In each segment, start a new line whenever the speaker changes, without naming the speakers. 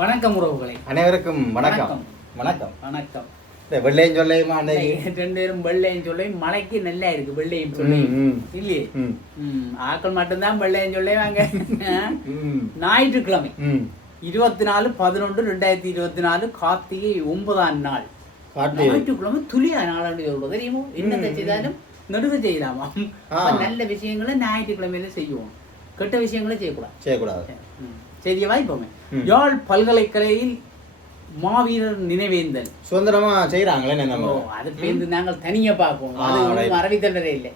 வணக்கம் உறவுகளை.
அனைவருக்கும் வணக்கம். வணக்கம்.
வணக்கம்.
இந்த வெள்ளையும் சொல்லையுமா அன்னைக்கு?
ரெண்டு பேரும் வெள்ளையும் சொல்லி மழைக்கு நல்லா இருக்கு வெள்ளையும் சொல்லி
ம், ம்.
இல்லையே ஆக்கள் மட்டும்தான் வெள்ளையும் சொல்லுவாங்க.
ம்,
ஞாயிற்றுக்கிழமை. இருபத்தி நாலு பதினொன்று ரெண்டாயிரத்தி இருபத்தி நாலு கார்த்திகை ஒன்பதாம் நாள். ஞாயிற்றுக்கிழமை துளியா நாளாண்டு சொல்றது தெரியுமோ? என்னத்தை செய்தாலும்? நடுக செய்யலாமா நல்ல விஷயங்களை ஞாயிற்றுக்கிழமையில செய்வோம். கெட்ட விஷயங்களை செய்யக்கூடாது.
செய்யக்கூடாது.
செய்தியவா இப்போமே. யாழ் பல்கலைக்கழகையில் மாவீரர் நினைவேந்தல்.
சுதந்திரமா செய்யறாங்களே நம்ம?
அது பேருந்து நாங்கள் தனியா பார்ப்போம். அது
right.
அரவித்தண்டரே இல்லை.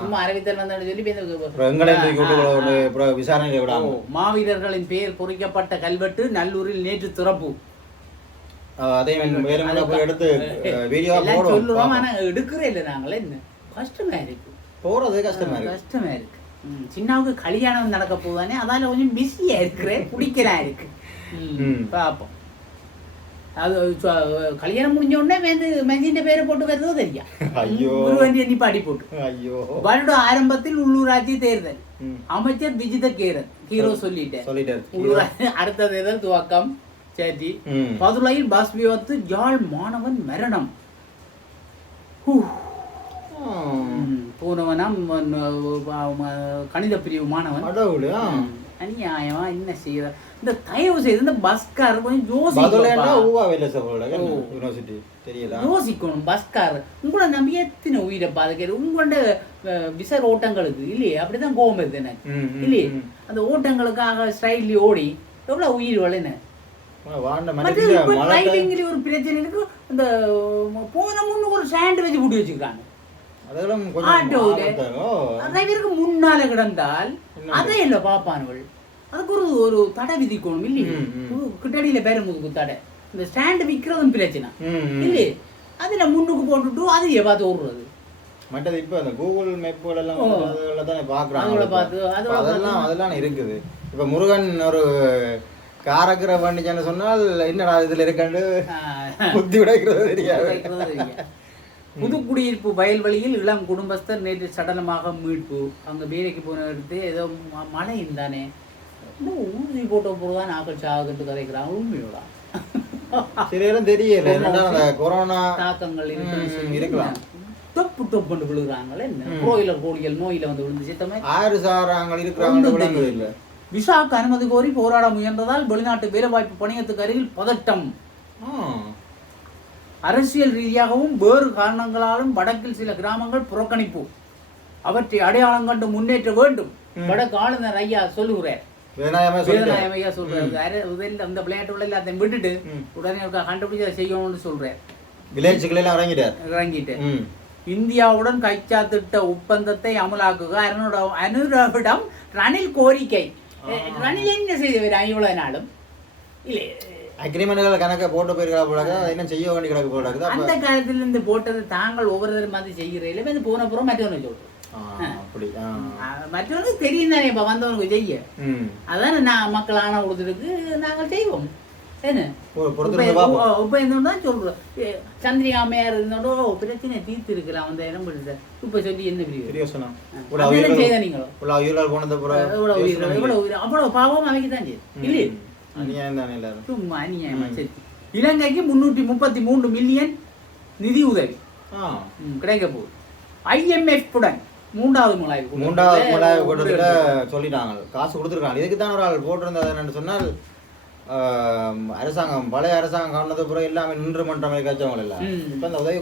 சும்மா வந்தான்னு சொல்லி பேருந்து
விசாரணை
மாவீரர்களின் பெயர் பொறிக்கப்பட்ட கல்வெட்டு நல்லூரில் நேற்று திறப்பு.
போய் எடுத்து வீடியோ
சொல்லுவோம். ஆனா எடுக்கிறே இல்லை நாங்களே என்ன? கஷ்டமா இருக்கு.
போறது கஷ்டமா இருக்கு.
கஷ்டமா இருக்கு. சின்னாவுக்கு கல்யாணம் நடக்க போதானே அதால கொஞ்சம் பிஸியா இருக்கிறேன் பிடிக்கிறா இருக்கு. ம்,
ம்.
பாப்போம். அது கல்யாணம் முடிஞ்ச உடனே வந்து மெஞ்சிന്റെ பேரை போட்டு வருதோ தெரியா. குருவண்டி நிப்பாட்டி போட்டு.
ஐயோ.
வருட ஆரம்பத்தில் உள்ளூராட்சி தேர்தல். அமைச்சர் விஜித கேரன் ஹீரோ சொல்லிட்டேன் அடுத்த தேர்தல் துவக்கம் சேட்டி. பதுளையில் பஸ் விபத்து யாழ் மாணவன் மரணம். ஹூ. போனவனாம் கணித பிரிவு மாணவன் அநியாயமா என்ன செய்யற இந்த தயவு செய்து இந்த பஸ்கார் கொஞ்சம் யோசிக்கணும் யோசிக்கணும் பஸ்கார் உங்களை நம்பி எத்தனை உயிரை பாதுகாரு உங்களோட விசர் ஓட்டங்களுக்கு இல்லையே? அப்படிதான் கோபம் வருது எனக்கு இல்லையே. அந்த ஓட்டங்களுக்காக ஸ்டைல்லி ஓடி எவ்வளவு உயிர் வளன ஒரு பிரச்சனை இருக்கு. இந்த போன முன்னு ஒரு ஸ்டாண்ட் வச்சு பூட்டி வச்சிருக்காங்க.
அதெல்லாம்.
டிரைவருக்கு முன்னால கிடந்தால் அதே இல்ல பாப்பானுகள் அதுக்கு ஒரு ஒரு தடை விதிக்கணும் இல்லையே? கிட்டடியில பேர முதுக்கு தடை. இந்த ஸ்டாண்ட் விற்கிறதும் பிரச்சனை. இல்லையே? அதுல முன்னுக்கு போட்டுட்டு அது எவ்வாறு ஓடுறது?
மற்றது இப்ப அந்த கூகுள் மேப்புகள் எல்லாம். அதுல தானே இப்ப அதெல்லாம். அதெல்லாம் இருக்குது. இப்ப முருகன் ஒரு காரக்கிற பண்ணிச்சான்னு சொன்னால் என்னடா இதுல இருக்காண்டு? புத்தி உடைக்கிறது தெரியாது.
புதுக்குடியிருப்பு வயல்வெளியில் இளம் குடும்பஸ்தர் நேற்று சடலமாக மீட்பு. அங்க வேலைக்கு போன எடுத்து ஏதோ மழை இருந்தானே இன்னும் ஊசி போட்ட போதுதான் நாக்கள் சாகுன்னு கதைக்கிறாங்க. உண்மையோட.
சில தெரியல. கொரோனா
தாக்கங்கள்
இருக்கலாம்.
தொப்பு தொப்புன்னு விழுகிறாங்களே என்ன?
ம்.
புரோயிலர் கோழிகள் நோயில வந்து விழுந்து சித்தமே
ஆறு சாராங்க இருக்கிறாங்க.
விசாக்கு அனுமதி கோரி போராட முயன்றதால் வெளிநாட்டு வேலைவாய்ப்பு பணியத்துக்கு அருகில் பதட்டம். அரசியல் ரீதியாகவும் வேறு காரணங்களாலும் வடக்கில் சில கிராமங்கள் புறக்கணிப்பு. அவற்றை அடையாளம் கண்டு முன்னேற்ற வேண்டும். வடக்கு ஆளுநர் ஐயா சொல்லுகிறார். ஐயா சொல்றாரு. அந்த விளையாட்டுகள் எல்லாத்தையும் விட்டுட்டு. உடனே கண்டுபிடிச்சு செய்யணும்னு சொல்றார்.
வில்லேஜுகள் எல்லாம் இறங்கிட்டார்.
இறங்கிட்டு. இந்தியாவுடன் கைச்சாத்திட்ட ஒப்பந்தத்தை அமலாக்குக. அனுட அனுரவிடம் ரணில் கோரிக்கை. ரணில் என்ன செய்தவர்? இவ்வளவு நாளும். இல்லை
அக்ரிமெண்ட்கள் கணக்க போட்டு போயிருக்கா. அதை என்ன செய்ய வேண்டி கிடக்கு போல இருக்குது.
அந்த காலத்துல இருந்து போட்டது தாங்கள் ஒவ்வொரு மாதிரி செய்கிறீங்களே வந்து போன அப்புறம் மற்றவனை சொல்றோம். மற்றவனுக்கு தெரியும் தானே இப்ப வந்தவனுக்கு செய்ய. அதானே நான் மக்கள் ஆணை கொடுத்துருக்கு நாங்கள் செய்வோம் என்ன இப்ப என்னன்னா சொல்றோம் ஏ, சந்திரிகா மேயர் இருந்தோடோ பிரச்சனை தீர்த்து இருக்கலாம் அந்த இடம் பிடிச்ச இப்ப சொல்லி என்ன பிரிவு
பெரிய யோசனை.
ஆ.
இவ்வளவு
அதெல்லாம்
உயிர்கள்
செய்த நீங்களோ
இவ்வளவு
பாவம் அவைக்கு தான். இல்லையே. சும்மா அநியாயமா. சரி இலங்கைக்கு முன்னூற்றி முப்பத்தி மூன்று மில்லியன் நிதி உதவி. கிடைக்க போகுது. ஐஎம்எஃப் உடன் மூன்றாவது கூட்டத்துல
மூன்றாவது மூணாவது கூட்டத்துல சொல்லிட்டாங்க. காசு கொடுத்துருக்காங்க. இதுக்கு தான் ஒரு ஆள் போட்டிருந்தது என்னன்னு சொன்னால் அரசாங்கம் பழைய அரசாங்கம் காரணத்தை பிறகு எல்லாமே நின்று மன்ற மாதிரி கச்சவங்க எல்லாம். இப்ப இந்த உதவி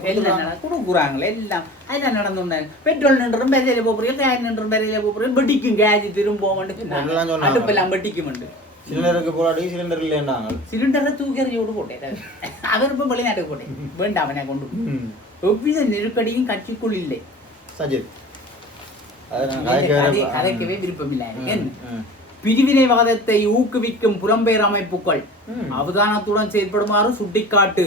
கொடுக்குறாங்களே எல்லாம். அதுதான் நடந்து பெட்ரோல் நின்றும் பெரையில போகிறீங்க கேஸ் நின்றும் பெரையில போகிறீங்க வெடிக்கும் கேஸ் திரும்ப. அடுப்பெல்லாம் வெடிக்கும்
சிலிண்டருக்கு போராடி சிலிண்டர் இல்லைன்னாங்க
சிலிண்டரை தூக்கி எறிஞ்சு விட்டு போட்டேன் அவர் இப்போ வெளிநாட்டுக்கு போட்டேன். வேண்டாம் அவனை கொண்டு. எவ்வித நெருக்கடியும் கட்சிக்குள் இல்லை.
சஜித்.
கதைக்கவே விருப்பம் இல்லை. பிரிவினைவாதத்தை ஊக்குவிக்கும் புலம்பெயர் அமைப்புகள். அவதானத்துடன் செயல்படுமாறு சுட்டிக்காட்டு.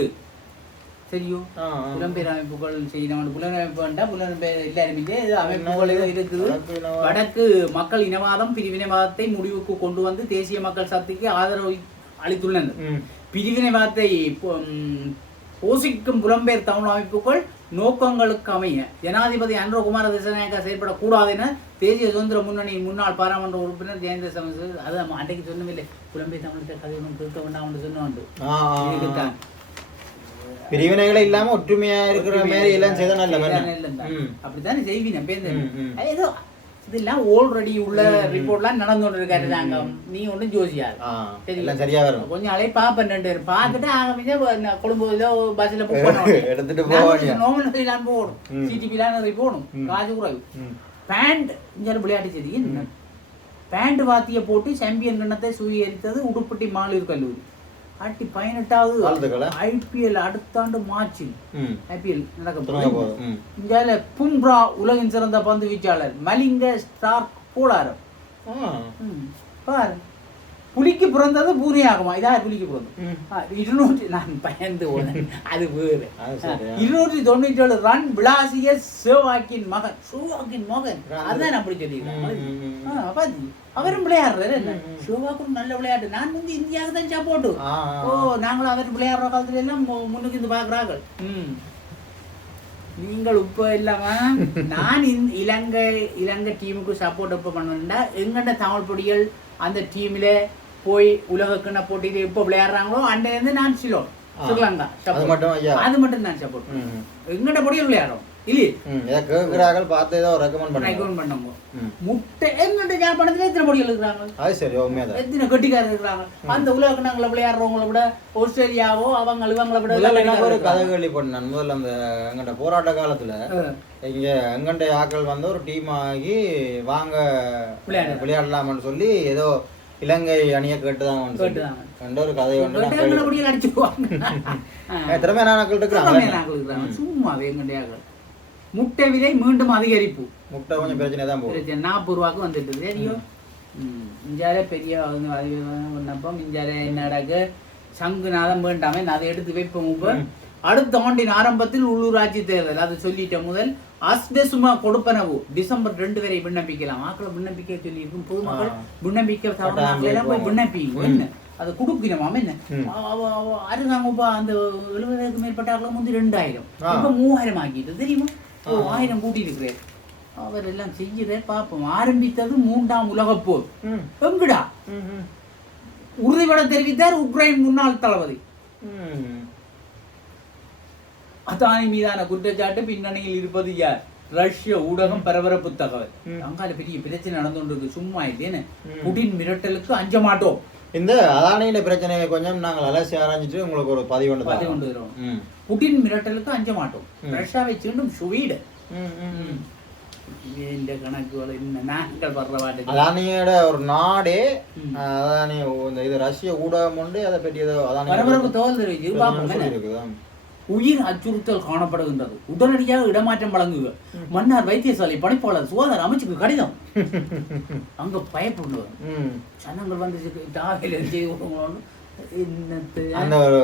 ஆ.
புலம்பெயர் அமைப்புகள் செய்யணும் புலனமைப்பு வேண்டாம் புலம்பெயர் எல்லாருமே இது அமைப்புகள் இருக்குது.
வடக்கு
மக்கள் இனவாதம் பிரிவினைவாதத்தை முடிவுக்கு கொண்டு வந்து தேசிய மக்கள் சக்திக்கு ஆதரவு அளித்துள்ளனர். பிரிவினைவாதத்தை பொ- ம், போஷிக்கும் புலம்பெயர் தமிழ் அமைப்புகள் நோக்கங்களுக்கு அமைய ஜனாதிபதி அனுரகுமார திசநாயக்கா செயல்படக்கூடாது என தேசிய சுதந்திர முன்னணியின் முன்னாள் பாராளுமன்ற உறுப்பினர் ஜெயந்த சமஸ் அது அன்றைக்கு சொன்னவில்லை புலம்பெய் தமிழ்த்த கதை கேட்க வேண்டாம் என்று சொன்னோண்டு
ஆ, ஆ, ஆ.
இதுக்குத்தான்.
பிரிவினைகளே இல்லாம ஒற்றுமையா இருக்கிற மாதிரி எல்லாம் செய்த நல்ல
எல்லாம். அப்படித்தானே செய்வீங்க. ஏதோ இதெல்லாம் ஆல்ரெடி உள்ள ரிப்போர்ட்லாம் நடந்து கொண்டு இருக்காரு நாங்க நீ ஒன்றும் ஜோசியார்
ஆ,
சரி.
எல்லாம் சரியா வரும்.
கொஞ்சம் அலை பாப்பேன் ரெண்டு பேரும். பார்த்துட்டு ஆரம்பிச்சா கொழும்புல பஸ்ல புக் பண்ணுவோம்
எடுத்துட்டு
நோமன் செய்யலாம் போகணும். சிடிபிலாம் நிறைய போகணும். காசு குறைவு. பேண்ட் இங்கே விளையாட்டு செய்தி பேண்ட் வாத்திய போட்டு சாம்பியன் கிண்ணத்தை சுவீகரித்தது உடுப்பட்டி மாலூர் கல்லூரி. ஆட்டி பதினெட்டாவது. ஐபிஎல் அடுத்த ஆண்டு மார்ச்சில். ஐபிஎல் நடக்க. இந்தியாவில் பும்ரா உலகின் சிறந்த பந்து வீச்சாளர் மலிங்க ஸ்டார்க் போலாரம். பாரு புலிக்கு பிறந்தது பூனை ஆகுமா? இதா புலிக்கு பிறந்தது. இருநூற்றி நான் பயந்து போனேன் அது வேறு. இருநூற்றி தொண்ணூற்றி ஏழு ரன் விளாசிய சேவாக்கின் மகன். சேவாக்கின் மகன். அதான் அப்படி சொல்லியிருக்காங்க. அவரும் விளையாடுறாரு என்ன. சேவாக்கும் நல்ல விளையாட்டு. நான் வந்து இந்தியாவுக்கு தான் சப்போர்ட்டு ஓ. நாங்களும் அவர் விளையாடுற காலத்துல எல்லாம் முன்னுக்கு இருந்து பார்க்குறார்கள். நீங்கள் இப்போ இல்லாம நான் இந்த இலங்கை இலங்கை டீமுக்கு சப்போர்ட் எப்போ பண்ணணும்னா எங்கண்ட தமிழ் பொடிகள் அந்த டீம்ல போய் உலக கிண்ண போட்டியில் எப்போ விளையாடுறாங்களோ அன்றையிலேருந்து நான் சிலோன். ஸ்ரீலங்கா
அது. மட்டும் ஐயா
அது மட்டும் நான் சப்போர்ட்
ம், ம்.
எங்கண்ட பொடிகள் விளையாடுறோம் இல்லையே?
பார்த்து ஏதோ ரெக்கமெண்ட் பண்ணுங்க
ரெக்கமெண்ட் பண்ணுங்க
ம்.
முட்டை எங்கண்ட ஜாழ்ப்பாணத்துல எத்தனை பொடிகள் இருக்கிறாங்க
அது சரி
எத்தனை கெட்டிக்காரர் இருக்கிறாங்க அந்த உலக விளையாடுறவங்கள விட ஆஸ்திரேலியாவோ அவங்க இவங்களை விட
ஒரு கதை கேள்விப்பட்டேன் முதல்ல அந்த எங்கள்கிட்ட போராட்ட காலத்துல. இங்க எங்கண்ட ஆக்கள் வந்து ஒரு டீம் ஆகி வாங்க
விளையாடு.
விளையாடலாம்னு சொல்லி ஏதோ இலங்கை அணியை கேட்டுதான்
கேட்டுதாங்க.
கண்ட ஒரு கதை ஒன்று திறமையான இருக்கிறாங்க.
சும்மா வேங்கண்டையாக முட்டை விலை மீண்டும் அதிகரிப்பு.
முட்டை கொஞ்சம் பிரச்சனை தான்
பிரச்சனை. நாற்பது ரூபாய்க்கு வந்துட்டு தெரியும் இஞ்சால பெரிய அவங்க அது விண்ணப்பம் இஞ்சால என்ன நடக்கு? சங்குநாதம் வேண்டாமே அதை எடுத்து வைப்போம் இப்ப அடுத்த ஆண்டின் ஆரம்பத்தில் உள்ளூராட்சி தேர்தல். அது சொல்லிட்ட முதல் அஸ்டசுமா கொடுப்பனவு. டிசம்பர் ரெண்டு வரை விண்ணப்பிக்கலாம். ஆக்களை விண்ணப்பிக்க சொல்லி இருக்கும் பொதுமக்கள். விண்ணப்பிக்க
கட்டாயம்
தவறு எல்லாம் போய். விண்ணப்பிங்க. என்ன? அது கொடுக்கணுமாம் என்ன. அரசாங்கம் அந்த எழுபதுக்கு மேற்பட்ட ஆக்களை வந்து ரெண்டாயிரம். இப்ப மூவாயிரம் ஆக்கிட்டு தெரியுமா? ஓ. ஆயிரம் கூட்டி இருக்கிறேன் அவர் எல்லாம் செய்யற பாப்போம் ஆரம்பித்தது மூன்றாம் உலகப் போர்
ம்.
எங்குடா. உறுதிபட தெரிவித்தார் உக்ரைன் முன்னாள் தளபதி. அதானி மீதான குற்றச்சாட்டு பின்னணியில் இருப்பது யார் ரஷ்ய ஊடகம் பரபரப்பு தகவல். அங்கால பெரிய பிரச்சனை நடந்து கொண்டிருக்கு சும்மா இல்லைன்னு. புடின் மிரட்டலுக்கு அஞ்ச மாட்டோம்
இந்த அதானியில பிரச்சனையை கொஞ்சம் நாங்கள் அலசி ஆராய்ஞ்சிட்டு உங்களுக்கு ஒரு பதிவு ஒன்று தரோம்.
கொண்டு வருவோம்
ம்.
புடின் மிரட்டலுக்கு அஞ்ச மாட்டோம். ரஷ்யாவை சீண்டும் சுவீடு. இந்த கணக்குகள் என்ன நாங்கள் படுற பாட்டுக்கு.
அதானியோட ஒரு நாடே அதானி இந்த இது ரஷ்ய ஊடகம் உண்டு அதை பற்றி ஏதோ அதானி
பரபரப்பு தகவல் உயிர் அச்சுறுத்தல் காணப்படுகின்றது. உடனடியாக இடமாற்றம் வழங்குக. மன்னார் வைத்தியசாலை பணிப்பாளர் சுகாதார அமைச்சுக்கு கடிதம். அங்க பயப்படுவார்.
ம்.
ஜனங்கள் வந்து டாகையில்
அந்த ஒரு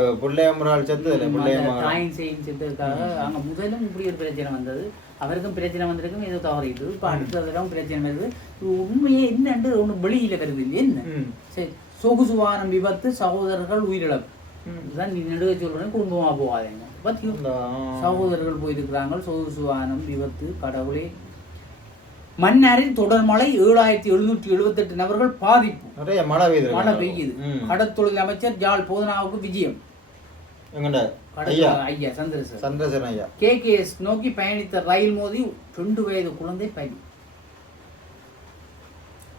தாயின் செய்யும் செத்ததுக்காக அங்க முதலும் இப்படி ஒரு பிரச்சனை வந்தது. அவருக்கும் பிரச்சனை வந்திருக்கும் ஏதோ இப்போ அடுத்த தடவை பிரச்சனை வருது இது உண்மையே என்னன்னு ஒன்று வெளியில வருது இல்லை என்ன?
ம்.
சரி சொகுசுவானம் விபத்து சகோதரர்கள் உயிரிழப்பு. இதுதான் நீ சொல்றேன் குடும்பமா போகாதீங்க. சகோதரர்கள் போயிருக்கிறாங்க சொகுசுவானம் விபத்து கடவுளே. மன்னாரில் தொடர் மழை ஏழாயிரத்தி எழுநூற்றி எழுபத்தெட்டு நபர்கள் பாதிப்பு.
நிறைய மழை பெய்யுது.
மழை பெய்யுது.
ம்.
கடற்தொழில் அமைச்சர் ஜாழ் போதனாவுக்கு விஜயம். ஐயா. சந்திரசேகர்.
சந்திரசேகரன் ஐயா.
கேகேஎஸ் நோக்கி பயணித்த ரயில் மோதி ரெண்டு வயது குழந்தை பலி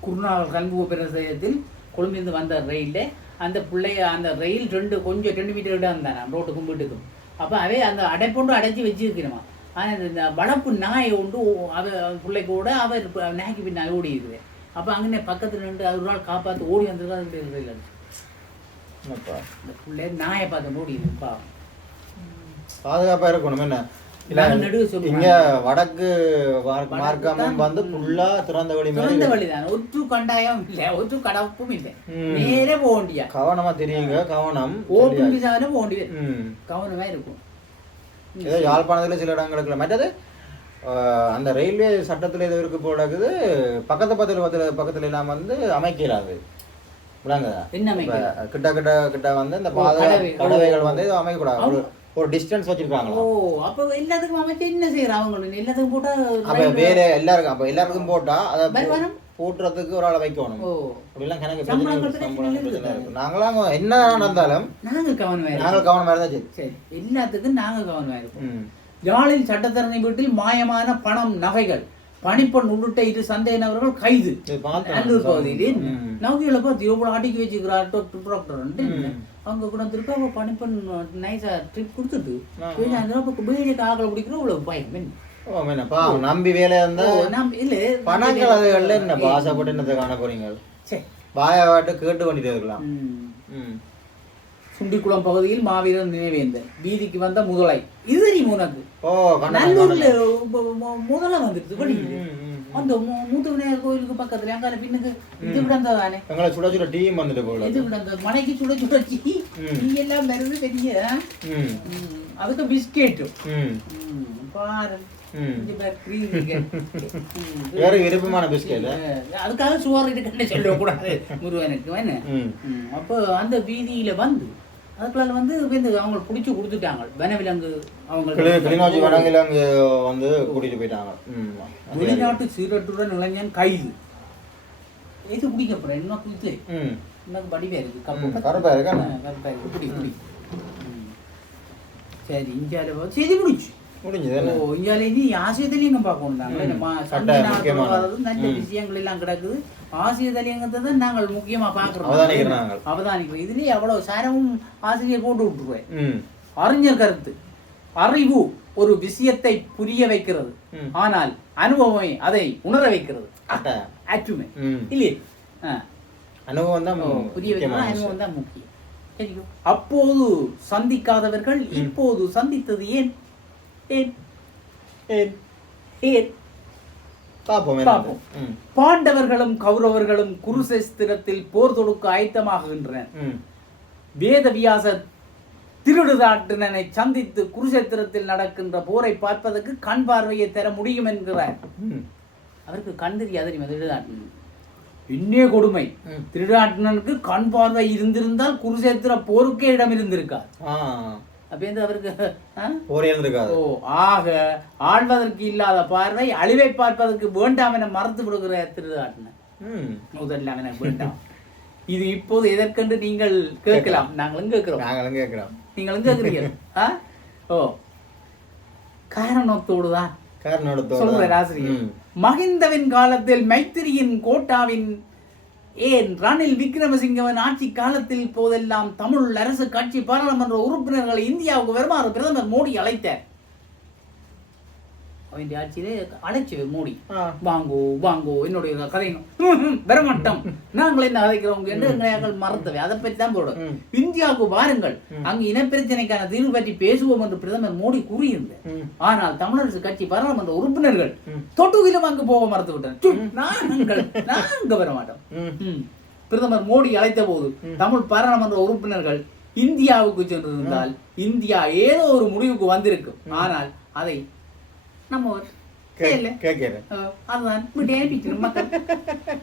குருநாகல் கல்முக பிரதேசத்தில் கொழும்பிலிருந்து வந்த ரயிலில் அந்த பிள்ளைய அந்த ரயில் ரெண்டு கொஞ்சம் ரெண்டு மீட்டர் இடம் இருந்தானா ரோட்டுக்கும் வீட்டுக்கும். அப்போ அவே அந்த அடைப்பொண்டு அடைச்சி வச்சிருக்கிறமா. ஆனால் இந்த வளர்ப்பு நாயை உண்டு அவ பிள்ளை கூட அவர் நாய்க்கு பின்னால் ஓடி இருக்குது அப்போ அங்கே பக்கத்தில் நின்று அது ஒரு நாள் காப்பாற்றி ஓடி வந்திருக்கா அது
என்னப்பா
இந்த பிள்ளை நாயை பார்த்து ஓடி இருக்குப்பா
பாதுகாப்பா இருக்கணும் என்ன? இங்க வடக்கு மார்க்-
வடக்கு
மார்க்கமும். வந்து ஃபுல்லா திறந்த வழி
திறந்த. வழிதான். ஒற்று கண்டாயம் இல்லை ஒற்று கடப்பும் இல்லை. நேரே போக வேண்டியா
கவனமா தெரியுங்க கவனம்.
ஓட்டும் விசாரணை போக வேண்டியது. கவனமா இருக்கும்.
ஏதோ யாழ்ப்பாணத்துல சில இடங்களுக்குல மற்றது அந்த ரயில்வே சட்டத்துல இது இருக்கு போலக்குது பக்கத்து பக்கத்துல பக்கத்துல பக்கத்துல எல்லாம் வந்து அமைக்கிறாது விளங்குதா? கிட்ட கிட்ட கிட்ட வந்து இந்த பாதை. கடவைகள் வந்து அமைக்கக்கூடாது. ஒரு டிஸ்டன்ஸ்
ஓ
வச்சிருக்காங்களா
அப்ப எல்லாத்துக்கும் அமைச்சு என்ன செய்யறான் அவங்க எல்லாத்துக்கும் போட்டா
அப்ப வேலை எல்லாருக்கும் அப்ப எல்லாருக்கும் போட்டா அதை
வருமானம்?
கூட்டுறதுக்கு ஒரு ஆளை வைக்கணும்
ஓ
அப்படிலாம் கணக்கு நாங்களாம் என்ன நடந்தாலும்
நாங்க கவனமா இருக்கோம்
கவனமா இருந்தா சரி
எல்லாத்துக்கும் நாங்க கவனமா இருப்போம். யாழில் சட்டத்தரணி வீட்டில் மாயமான பணம் நகைகள் பணிப்பெண் உள்ளிட்ட இரு சந்தேக நபர்கள் கைது. நல்லூர் பகுதியில்
ம்.
நவகிகளை பார்த்து எவ்வளவு அடிக்கி வச்சுக்கிறார் டாக்டர் அவங்க கூட திருப்பி அவங்க பணிப்பெண் நைஸா ட்ரிப் கொடுத்துட்டு
ஆ.
போய் அந்த பீடிக்கு ஆகலை பிடிக்கிற அவ்வளவு பயம்.
என்னப்பா நம்பி வேலை இருந்தா
இல்ல
பணங்கள் அதுகள்ல என்ன ஆசைப்பட்டு என்னத்தை காண போறீங்க?
சரி
வாயாவாட்டு கேட்டு வேண்டிட்டு இருக்கலாம்.
சுண்டிக்குளம் பகுதியில் மாவீரன் நினைவேந்தன். வீதிக்கு வந்த முதலை. இது தெரியும் உனக்கு.
ஓ
நல்லூர்ல முதலை வந்துருது. அந்த மு- மூத்த விநாயகர் கோயிலுக்கு பக்கத்துல அங்கால பின்னுக்கு இது விடந்த தானே
எங்களை சுட சுட டீம் வந்துட்டு போல
இது விடந்த மனைக்கு சுட சுடச்சி
ம்.
நீ எல்லாம் வருது பெரிய அதுக்கு பிஸ்கெட்டும்
ம்
பாரு
விருப்பமான பிஸ்கெட்
அதுக்காக சுவர் இருக்குன்னு சொல்லக்கூடாது முருகனுக்கு அப்போ அந்த வீதியில வந்து அதுக்குள்ள வந்து வந்து அவங்க பிடிச்சி கொடுத்துட்டாங்க. வனவிலங்கு
கிளி
அவங்க
கிளிநொச்சி வடங்கில் அங்கே வந்து கூட்டிட்டு போயிட்டாங்க.
வெளிநாட்டு சீரட்டுடன் இளைஞன் கைது. எது குடிக்க போறேன். இன்னும்
ம்.
இன்னும் படிப்பா இருக்கு. கப்பு
கருப்பா இருக்கா?
கருப்பா இருக்கு. குடி குடி. ம். சரி இந்தியாவில் செய்தி முடிச்சு
முடிஞ்சது
ஓ இந்தியாவில் இனி ஆசிய தலையங்கம் பார்க்கணும் நல்ல. விஷயங்கள் எல்லாம் கிடக்குது. தான் நாங்கள் முக்கியமா பார்க்குறோம்.
அவதானிக்கிறோம்
இதுலயே அவ்வளவு சாரமும் ஆசிரியர் போட்டு விட்டுருவேன். அறிஞர் கருத்து. அறிவு ஒரு விஷயத்தை புரிய வைக்கிறது. ஆனால் அனுபவமே அதை உணர வைக்கிறது.
அட்டா.
ஆற்றுமை
ம்.
இல்லையே.
அனுபவம் தான்
புரிய வைக்கிறது அனுபவம். தான் முக்கியம்? அப்போது சந்திக்காதவர்கள் இப்போது சந்தித்தது ஏன்? பாண்டவர்களும் கௌரவர்களும் குருசேஸ்திரத்தில் போர் தொடுக்க ஆயத்தமாகுகின்றனர். வேதவியாச திருடுதாட்டினனை சந்தித்து குருசேத்திரத்தில் நடக்கின்ற போரை பார்ப்பதற்கு கண் பார்வையை தர முடியும் என்கிறார். அவருக்கு கண் தெரியாது தெரியுமா? திருடாட்டினன் இன்னே கொடுமை. திருடாட்டினனுக்கு கண் பார்வை இருந்திருந்தால் குருசேத்திர போருக்கே இடம் இருந்திருக்கா
ஆ.
அப்ப அவருக்கு
இருந்திருக்காது
ஓ ஆக ஆழ்வதற்கு இல்லாத பார்வை அழிவை பார்ப்பதற்கு வேண்டாம் என மறந்து விடுகிற திருடாட்டினன்
ம்.
முதல்ல வேண்டாம். இது இப்போது எதற்கென்று நீங்கள் கேட்கலாம். நாங்களும் கேட்கிறோம்.
நாங்களும் கேட்குறோம்.
நீங்களும் கேட்குறீங்க ஆ? ஓ. காரணத்தோடு தான்.
காரணத்தோட
சொல்றார் ஆசிரியர் மகிந்தவின் காலத்தில் மைத்திரியின் கோட்டாவின் ஏன் ரணில் விக்ரமசிங்கவன் ஆட்சி காலத்தில் போதெல்லாம் தமிழ் அரசு கட்சி பாராளுமன்ற உறுப்பினர்களை இந்தியாவுக்கு வருமாறு பிரதமர் மோடி அழைத்தார்? அவன் ஆட்சியிலே அழைச்சவர் மோடி. வாங்கோ வாங்கோ என்னுடைய கதை வரமாட்டோம் நாங்கள் என்ன கதைக்கிறோம் என்று எங்களை மறந்தவை அதை பற்றி தான் போடும். இந்தியாவுக்கு வாருங்கள். அங்கு இனப்பிரச்சனைக்கான தீர்வு பற்றி பேசுவோம் என்று பிரதமர் மோடி கூறியிருந்தார். ஆனால் தமிழரசு கட்சி பாராளுமன்ற உறுப்பினர்கள்
ம்.
தொட்டுகிலும் அங்கு போக மறுத்து விட்டனர் நாங்கள் நாங்க வர மாட்டோம். பிரதமர் மோடி அழைத்த போது தமிழ் பாராளுமன்ற உறுப்பினர்கள் இந்தியாவுக்கு சென்றிருந்தால் இந்தியா ஏதோ ஒரு முடிவுக்கு வந்திருக்கும். ஆனால் அதை நம்ம அஹ், அதுதான் இப்படி அனுப்பிச்சிடும் மக்கள்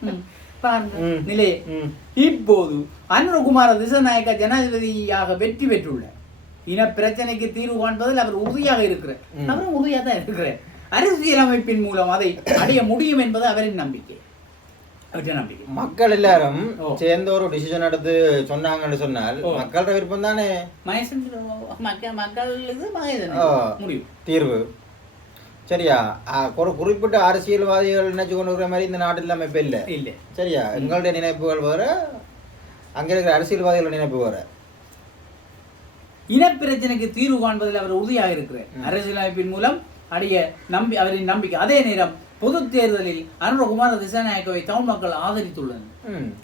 ம். பாருங்க
ம்.
நிலையே
ம்
இப்போது அனுரகுமார திசநாயக்க ஜனாதிபதியாக வெற்றி பெற்றுள்ளார் இன பிரச்சனைக்கு தீர்வு காண்பதில் அவர் உறுதியாக இருக்கிறார். அவரும் உறுதியாக தான் இருக்கிறார் அரசியலமைப்பின் மூலம் அதை அடைய முடியும் என்பது அவரின் நம்பிக்கை
மக்கள் எல்லாரும். சேர்ந்து ஒரு டிசிஷன் எடுத்து சொன்னாங்கன்னு சொன்னால். மக்களோட விருப்பம் தானே
மக்கள் இது. முடிவு
தீர்வு சரியா? ஒரு குறிப்பிட்ட அரசியல்வாதிகள் நினைச்சு கொண்டு இருக்கிற மாதிரி இந்த நாட்டில் அமைப்பு இல்லை.
இல்லை.
சரியா? எங்களுடைய நினைப்புகள் வேற அங்க இருக்கிற அரசியல்வாதிகள் நினைப்பு வேற.
இனப்பிரச்சனைக்கு தீர்வு காண்பதில் அவர் உறுதியாக இருக்கிறார். அரசியலமைப்பின் மூலம் அடைய நம்பி அவரின் நம்பிக்கை. அதே நேரம் பொது தேர்தலில் அனுரகுமார திசாநாயக்கவை தமிழ் மக்கள் ஆதரித்துள்ளனர்.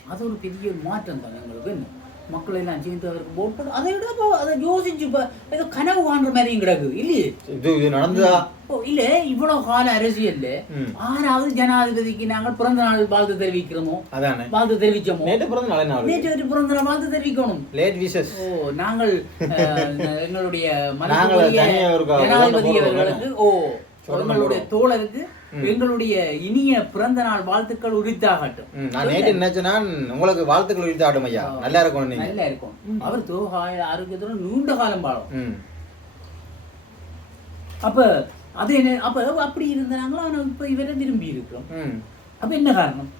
அது ஒரு பெரிய மாற்றம் தான் எங்களுக்கு. என்ன மக்கள் எல்லாம் சேர்ந்து அவருக்கு போட் அதை விட இப்போ அதை யோசிச்சு இப்போ ஏதோ கனவு காண்ற மாதிரியும் கிடக்குது இல்லையே?
இது இது நடந்ததா?
இல்ல இவ்வளவு கால அரசியல்ல
ம்.
ஆறாவது ஜனாதிபதிக்கு நாங்கள் பிறந்த நாள் வாழ்த்து தெரிவிக்கிறோமோ?
அதானே.
வாழ்த்து தெரிவிச்சோமோ?
நேற்று பிறந்த நாளே நாள்.
நேற்று ஒரு பிறந்த நாள் வாழ்த்து தெரிவிக்கணும்.
லேட் விஷஸ்
ஓ நாங்கள் எங்களுடைய
க-
ஜனாதிபதி அவர்களுக்கு ஓ. தோழருக்கு எங்களுடைய இனிய பிறந்த நாள் வாழ்த்துக்கள் உரித்தாகட்டும்.
நான் நேற்று நினைச்சேன்னா உங்களுக்கு வாழ்த்துக்கள் உரித்து ஆடும் ஐயா நல்லா இருக்கணும் நீங்க.
நல்லா இருக்கும் அவர் தோகாய ஆரோக்கியத்துடன் நீண்ட காலம் வாழும்.
ம்.
அப்ப அது என்ன அப்ப அப்படி இருந்தாங்களோ? ஆனா இப்ப இவரை விரும்பி இருக்கிறோம். அப்ப என்ன காரணம்.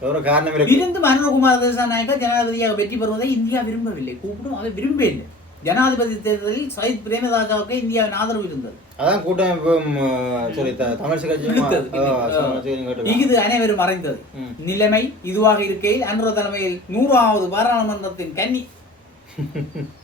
ஒரு காரணம்
இருந்து மனோகுமார் தேசாநாயக்கா ஜனாதிபதியாக வெற்றி பெறுவதை இந்தியா விரும்பவில்லை. கூப்பிடும் அதை விரும்பவில்லை. ஜனாதிபதி தேர்தலில் சயித் பிரேமதாசாவுக்கு இந்தியாவின் ஆதரவு இருந்தது
அதான் கேட்டுக்கலாம்.
இது அனைவரும் அறிந்தது
ம்.
நிலைமை இதுவாக இருக்கையில் அன்ற தலைமையில் நூறாவது பாராளுமன்றத்தின் கன்னி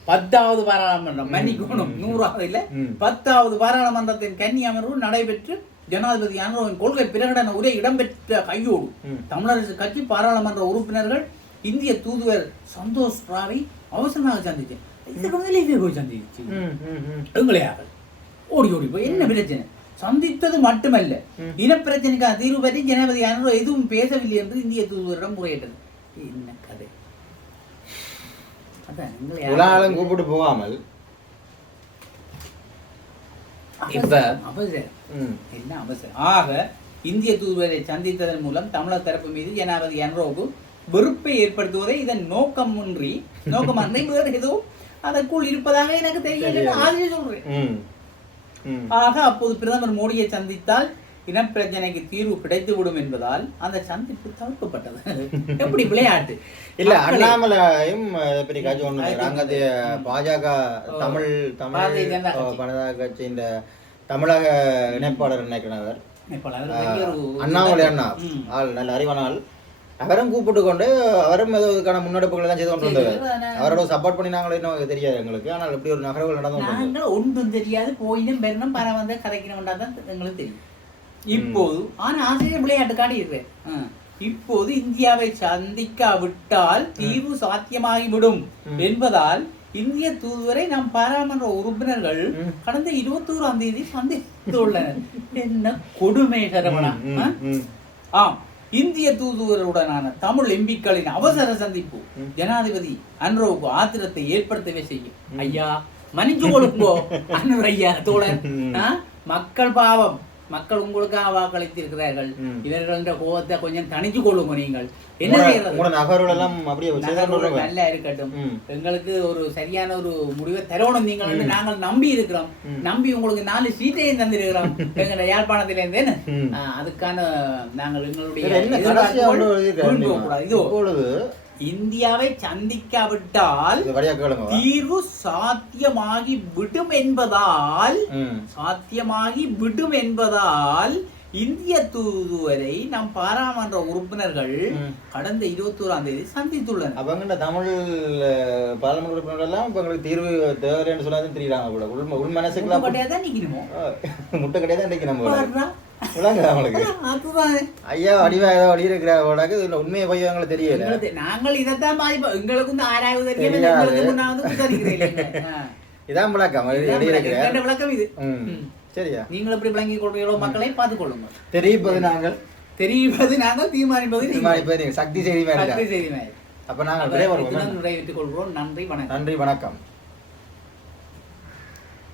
பத்தாவது பாராளுமன்றம் மன்னிக்கணும் நூறாவது இல்ல. பத்தாவது பாராளுமன்றத்தின் கன்னி அமர்வு நடைபெற்று ஜனாதிபதி அனுரவின் கொள்கை பிரகடன உரை இடம்பெற்ற கையோடு. தமிழரசு கட்சி பாராளுமன்ற உறுப்பினர்கள் இந்திய தூதுவர் சந்தோஷ் ராவை அவசரமாக சந்திச்சேன் இதுக்கு போய் சந்திச்சு. எங்களையாக ஓடி ஓடி போய் என்ன பிரச்சனை சந்தித்தது மட்டுமல்ல. இனப்பிரச்சனைக்கான தீர்வு பற்றி ஜனாதிபதி அனுரோ எதுவும் பேசவில்லை என்று இந்திய தூதுவரிடம் முறையிட்டது என்ன கதை அதான்
கூப்பிட்டு போகாமல்
இப்ப அவசரம்
ம்.
என்ன அவசரம் ஆக இந்திய தூதுவரை சந்தித்ததன் மூலம் தமிழர் தரப்பு மீது ஜனாதிபதி அன்ரோவுக்கு வெறுப்பை ஏற்படுத்துவதே இதன் நோக்கமின்றி நோக்கமன்றி வேறு எதுவும் அதற்குள் இருப்பதாக எனக்கு தெரியல ஆதிரி சொல்றேன். ஆக அப்போது பிரதமர் மோடியை சந்தித்தால் இனப்பிரச்சனைக்கு தீர்வு கிடைத்துவிடும் என்பதால் அந்த சந்திப்பு தவிர்க்கப்பட்டது. எப்படி விளையாட்டு?
இல்ல அண்ணாமலையும் பற்றி காட்சி ஒண்ணு பாஜக தமிழ் தமிழ்
பாரதிய ஜனதா கட்சி.
பனதா கட்சி இந்த தமிழக இணைப்பாளர்
அவர் பெரிய ஒரு-
அண்ணாமலை அண்ணா. ஆள் நல்ல அறிவான ஆள். அவரும் கூப்பிட்டு கொண்டு அவரும் இதுக்கான முன்னெடுப்புகள் தான் செய்து கொண்டு வந்தவர் அவரோட சப்போர்ட் பண்ணினாங்களோ இன்னும் தெரியாது எங்களுக்கு. ஆனால் இப்படி ஒரு நகர்வுகள் நடந்து.
நாங்கள் ஒன்றும் தெரியாது. போயினும் பெறணும் பர வந்து கதைக்கணும்டா தான் எங்களுக்கு தெரியும். இப்போது ஆனா ஆசிரியர் விளையாட்டு காட்டியிருக்கிறேன் ஆ. இப்போது இந்தியாவை சந்திக்காவிட்டால் தீர்வு சாத்தியமாகிவிடும். என்பதால் இந்திய தூதுவரை நம் பாராளுமன்ற உறுப்பினர்கள். கடந்த இருபத்தோராம் தேதி சந்தித்துள்ளனர். என்ன கொடுமை சரவணா. ஆம். இந்திய தூதுவருடனான தமிழ் எம்பிக்களின் அவசர சந்திப்பு. ஜனாதிபதி அன்ரோவுக்கு ஆத்திரத்தை ஏற்படுத்தவே செய்யும். ஐயா மன்னிச்சு கொடுங்கோ அன்வர் ஐயா தோழர்? மக்கள் பாவம். மக்கள் உங்களுக்காக வாக்களித்திருக்கிறார்கள்?
ம்.
இவர்கள கோபத்தை கொஞ்சம் தணிச்சு கொள்ளுங்க நீங்கள். என்ன செய்யறது. நல்லா இருக்கட்டும். எங்களுக்கு ஒரு சரியான ஒரு முடிவை தரணும் நீங்கள் நாங்கள் நம்பி இருக்கிறோம். நம்பி உங்களுக்கு நாலு சீட்டையும் தந்திருக்கிறோம். எங்க யாழ்ப்பாணத்திலிருந்து
ம்.
ஆ, அதுக்கான நாங்கள் எங்களுடைய இந்தியாவை சந்திக்காவிட்டால் தீர்வு சாத்தியமாகி விடும் என்பதால். சாத்தியமாகி விடும் என்பதால் இந்திய தூதுவரை நம் பாராளுமன்ற உறுப்பினர்கள். கடந்த இருபத்தோராம் தேதி சந்தித்துள்ளனர்.
எங்கிட்ட தமிழ் பாராளுமன்ற உறுப்பினர்கள் எல்லாம் இப்ப எங்களுக்கு தீர்வு தேவைன்னு சொல்லாதான் தெரியுறாங்க உள் உள்
நிக்கணுமோ?
முட்டை கிடையாது இன்னைக்கு ஐயா வடிவா ஏதோ இதுல உண்மையை போய் தெரியல.
நாங்கள் இதைத்தான் பாதிப்போம்.
இதான் விளக்கம்.
விளக்கம். இது.
சரியா.
நீங்கள் எப்படி விளங்கி கொள்றீங்களோ மக்களை பார்த்துக் கொள்ளுங்கள்.
தெரிவிப்பது நாங்கள்.
தெரிவிப்பது நாங்கள் தீர்மானிப்பது.
தீர்மானிப்பது. சக்தி செய்தி
சக்தி செய்தி
அப்ப நாங்கள்
நிறைவேற்றிக் கொள்கிறோம். நன்றி வணக்கம்.
நன்றி வணக்கம்.